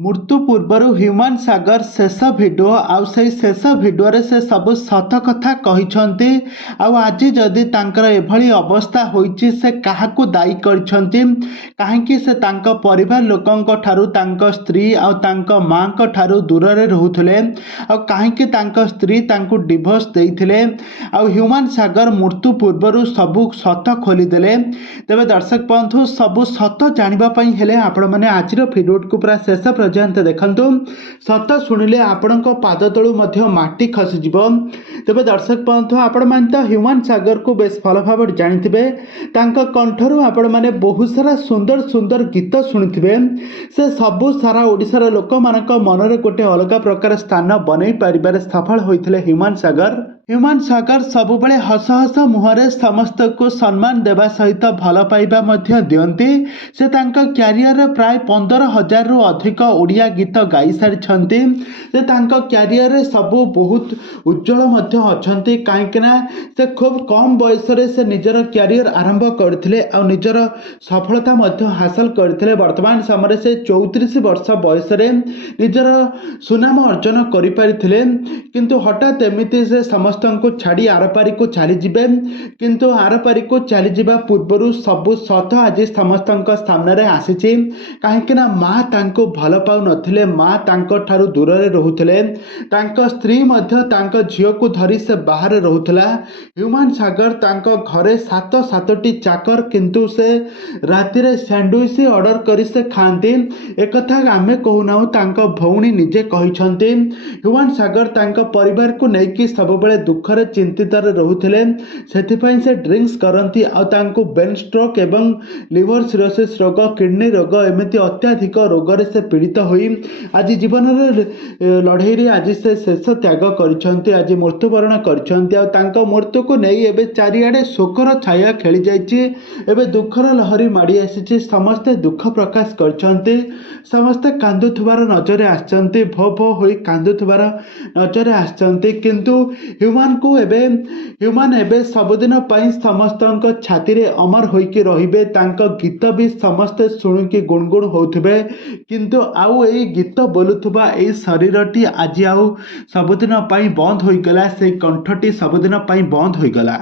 मृत्यु पूर्वर ह्यूमन सागर शेष भिडियो आउ से शेष भिडियो से सब सत कथा कहते आज जदि एभली अवस्था होइछि से काहाकू दायी करछंती काहेकि से तांको परिवार लोकंक ठारू तांको स्त्री आउ तांको मां को ठारू दूर रे रहउथले आ काहेकि तांको स्त्री तांको डिवोर्स देइथिले आ ह्यूमन सागर मृत्यु पूर्वर सब सत खोली देले। तेबे दर्शक बंधु सब सत जानिबा पई हेले आपण माने आजिर भिडियो को पूरा शेष पर्यंत देखंतु सत शुणिले आपण पाद तलू माटी खसीज। तेबे दर्शक बंधु आपण माने तो ह्यूमन सागर को बेस भल भाव जानिथिबे कंठरू आपण माने बहुत सारा सुंदर सुंदर गीत शुणिथिबे से सबु सारा ओडिशार लोक मानक मनरे गोटे अलग प्रकार स्थान बनै परिबार सफल होइथिले ह्यूमन सागर। ह्यूमन सागर सबुबले हस हस मुहरे समस्त को सम्मान देवा सहित भल पाइबा मध्य दियंती। से तांका क्यारियर प्राय 15,000 रु अधिक ओडिया गीत गाई सारी से तांका क्यारियर सबू बहुत उज्जवल मध्य अछंती काईकिना से खूब कम बयस रे से निजर क्यारियर आरंभ करथिले आ निजर सफलता मध्य हासिल करथिले। वर्तमान समय से 34 वर्ष बयस रे निजर सुनाम अर्जन करि परिथिले किंतु हठात एमिति से समस्त को छाड़ी आरपारी को चली जिबे किंतु आरपारी को चली जिबा पूर्वरु सबु सत आज समस्त सामने रे आसीची काहेकि ना माँ तांको भल पाउ नथिले माँ तांको ठारू दूर रे रहुथिले तांको स्त्री मध्य तांको झियो को धरी से बाहर रहुथला। ह्यूमन सागर तांको घरे 7-7टी चाकर किंतु से राति रे सैंडविच ऑर्डर करी से खांती एक कथा आमे कहूना तांको भौणी निजे कहिसंती। ह्यूमन सागर तांको परिवार को नेकी सबबेले दुखरे चिंतित रोते से ड्रिंक्स करती आउ ब्रेन स्ट्रोक एवं लिवर सिरोसिस रोग किडनी रोग एमती अत्याधिक रोग से पीड़ित होई आज जीवन लड़ई आज से शेष त्याग कर आज मृत्युवरण कर मृत्यु को नहीं एवं चारिआडे शोकर छाया खेली जाइए दुखर लहरी माड़ी आसी समस्ते दुख प्रकाश कर समस्ते कांदुथुबार नजर आसचंती भो भो होई कांदुथुबार नजर आसचंती किंतु ह्यूमन एबे सबुदिन पई समस्त छाती रे अमर होइकी रहिबे तांको गीत भी समस्ते शुणुकी गुणगुण होउथिबे किंतु आउ एई गीत बोलुथुबा एई शरीरटी आज आउ सबुदिन पई बंद होइगला से कंठटी सबुदिन पई बंद होइगला।